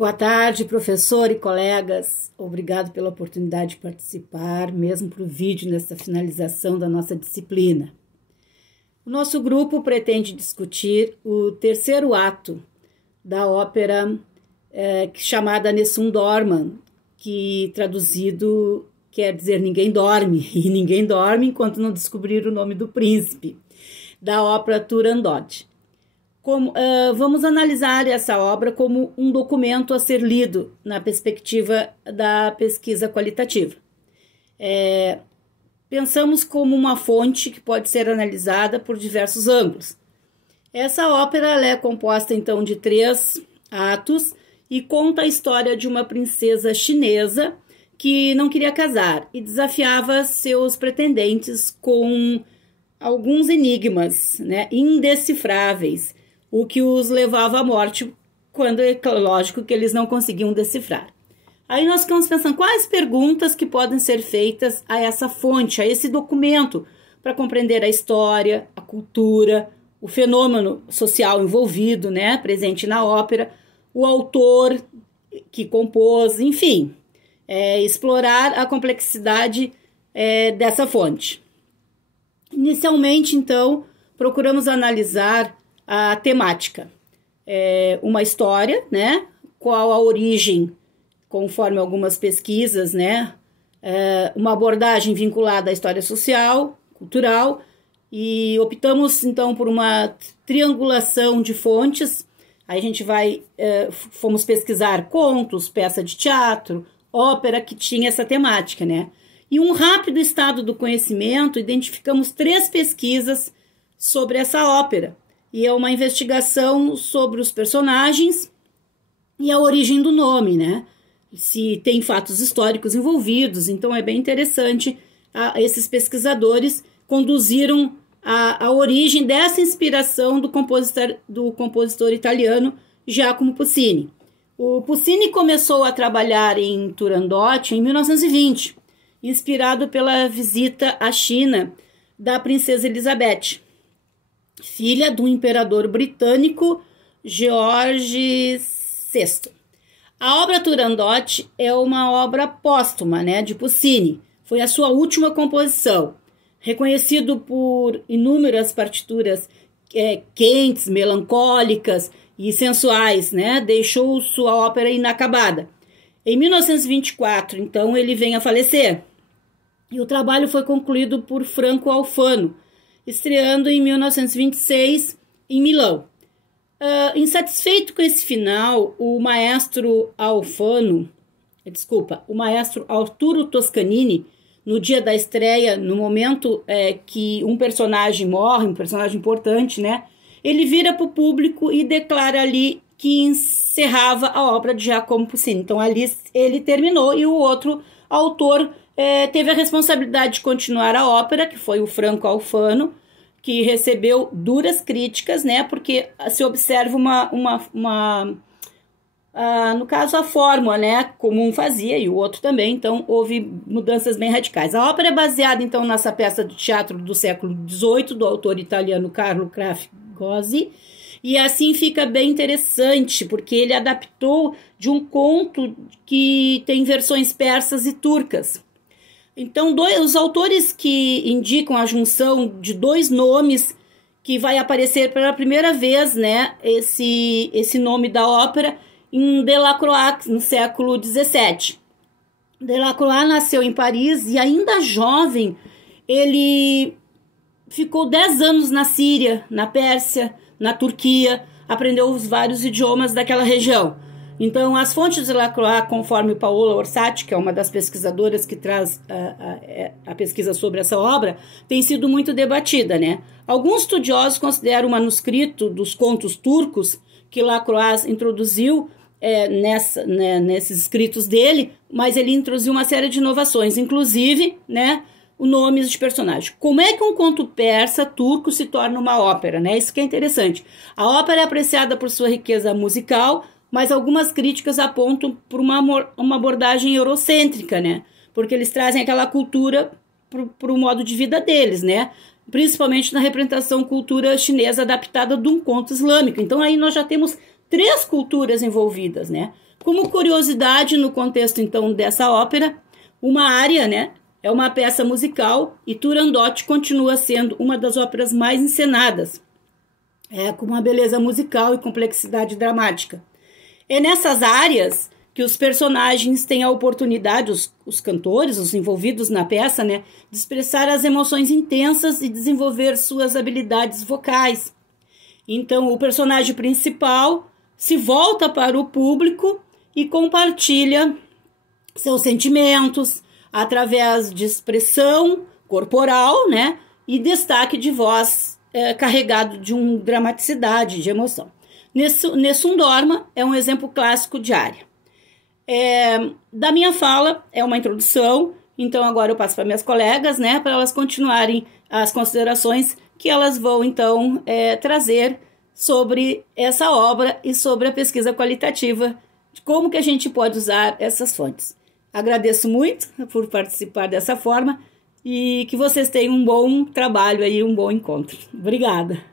Boa tarde, professor e colegas. Obrigado pela oportunidade de participar, mesmo para o vídeo nessa finalização da nossa disciplina. O nosso grupo pretende discutir o terceiro ato da ópera chamada Nessun Dorma, que traduzido quer dizer Ninguém Dorme, e ninguém dorme enquanto não descobrir o nome do príncipe, da ópera Turandot. Vamos analisar essa obra como um documento a ser lido na perspectiva da pesquisa qualitativa. Pensamos como uma fonte que pode ser analisada por diversos ângulos. Essa ópera ela é composta então de 3 atos e conta a história de uma princesa chinesa que não queria casar e desafiava seus pretendentes com alguns enigmas, indecifráveis, o que os levava à morte quando é lógico que eles não conseguiam decifrar. Aí nós ficamos pensando quais perguntas que podem ser feitas a essa fonte, a esse documento, para compreender a história, a cultura, o fenômeno social envolvido, presente na ópera, o autor que compôs, enfim, explorar a complexidade dessa fonte. Inicialmente, então, procuramos analisar a temática, uma história, qual a origem, conforme algumas pesquisas, uma abordagem vinculada à história social, cultural, e optamos então por uma triangulação de fontes. Aí a gente fomos pesquisar contos, peça de teatro, ópera que tinha essa temática, E um rápido estado do conhecimento, identificamos 3 pesquisas sobre essa ópera. E é uma investigação sobre os personagens e a origem do nome, Se tem fatos históricos envolvidos, então é bem interessante. Esses pesquisadores conduziram a origem dessa inspiração do compositor italiano Giacomo Puccini. O Puccini começou a trabalhar em Turandot em 1920, inspirado pela visita à China da princesa Elizabeth, filha do imperador britânico George VI. A obra Turandot é uma obra póstuma, de Puccini. Foi a sua última composição. Reconhecido por inúmeras partituras quentes, melancólicas e sensuais, deixou sua ópera inacabada. Em 1924, então, ele vem a falecer. E o trabalho foi concluído por Franco Alfano, estreando em 1926 em Milão. Insatisfeito com esse final, o maestro Arturo Toscanini, no dia da estreia, no momento que um personagem morre, um personagem importante, ele vira para o público e declara ali que encerrava a obra de Giacomo Puccini. Então ali ele terminou e o outro autor teve a responsabilidade de continuar a ópera, que foi o Franco Alfano, que recebeu duras críticas, porque se observa no caso a fórmula, como um fazia e o outro também, então houve mudanças bem radicais. A ópera é baseada então nessa peça de teatro do século XVIII, do autor italiano Carlo Crafigossi, e assim fica bem interessante, porque ele adaptou de um conto que tem versões persas e turcas. Então, os autores que indicam a junção de 2 nomes que vai aparecer pela primeira vez, esse nome da ópera em Delacroix, no século XVII. Delacroix nasceu em Paris e ainda jovem, ele ficou 10 anos na Síria, na Pérsia, na Turquia, aprendeu os vários idiomas daquela região. Então, as fontes de Delacroix, conforme Paola Orsatti, que é uma das pesquisadoras que traz a pesquisa sobre essa obra, tem sido muito debatida, Alguns estudiosos consideram o manuscrito dos contos turcos que Delacroix introduziu nesses escritos dele, mas ele introduziu uma série de inovações, inclusive, o nome de personagem. Como é que um conto persa turco se torna uma ópera, Isso que é interessante. A ópera é apreciada por sua riqueza musical, mas algumas críticas apontam por uma abordagem eurocêntrica, Porque eles trazem aquela cultura para o modo de vida deles, principalmente na representação cultura chinesa adaptada de um conto islâmico. Então aí nós já temos 3 culturas envolvidas, né? Como curiosidade, no contexto, então, dessa ópera, uma área, né, é uma peça musical e Turandot continua sendo uma das óperas mais encenadas, com uma beleza musical e complexidade dramática. É nessas áreas que os personagens têm a oportunidade, os cantores, os envolvidos na peça, né, de expressar as emoções intensas e desenvolver suas habilidades vocais. Então, o personagem principal se volta para o público e compartilha seus sentimentos através de expressão corporal, né, e destaque de voz carregado de uma dramaticidade, de emoção. Nessun Dorma é um exemplo clássico de área. Da minha fala, é uma introdução, então agora eu passo para minhas colegas, né, para elas continuarem as considerações que elas vão, então, trazer sobre essa obra e sobre a pesquisa qualitativa, de como que a gente pode usar essas fontes. Agradeço muito por participar dessa forma e que vocês tenham um bom trabalho aí, um bom encontro. Obrigada!